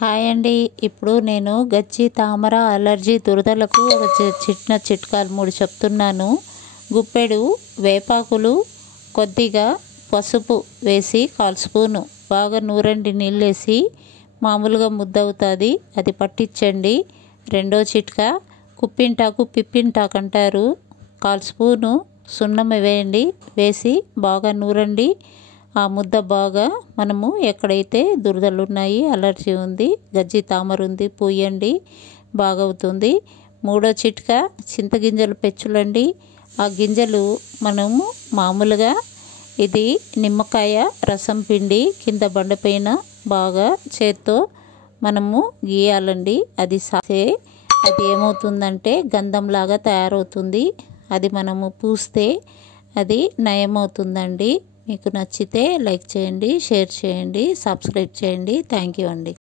Hi అండి. ఇప్పుడు నేను గజ్జి తామర అలర్జీ దురదలకు ఒక చిన్న చిట్కాలు 3 చెప్తున్నాను. గుప్పెడు వేపాకులు, కొద్దిగా పసుపు వేసి 1/4 స్పూను బాగా నూరండి, నీళ్ళేసి మామూలుగా ముద్దవుతుంది, అది పట్టించండి. రెండో చిట్కా కుప్పింటాకు, పిప్పింటాకు అంటారు. 1/4 స్పూను సున్నం వేయండి, వేసి బాగా నూరండి. ఆ ముద్ద బాగా మనము ఎక్కడైతే దురదలు ఉన్నాయి, అలర్జీ ఉంది, గజ్జి తామర ఉంది, పూయండి, బాగవుతుంది. మూడో చిట్కా చింతగింజలు పెచ్చులండి. ఆ గింజలు మనము మామూలుగా ఇది నిమ్మకాయ రసం పిండి కింద బండపైన బాగా చేత్తో మనము గీయాలండి. అది అది ఏమవుతుందంటే గంధంలాగా తయారవుతుంది. అది మనము పూస్తే అది నయమవుతుందండి. మీకు నచ్చితే లైక్ చేయండి, షేర్ చేయండి, సబ్స్క్రైబ్ చేయండి. థ్యాంక్ యూ అండి.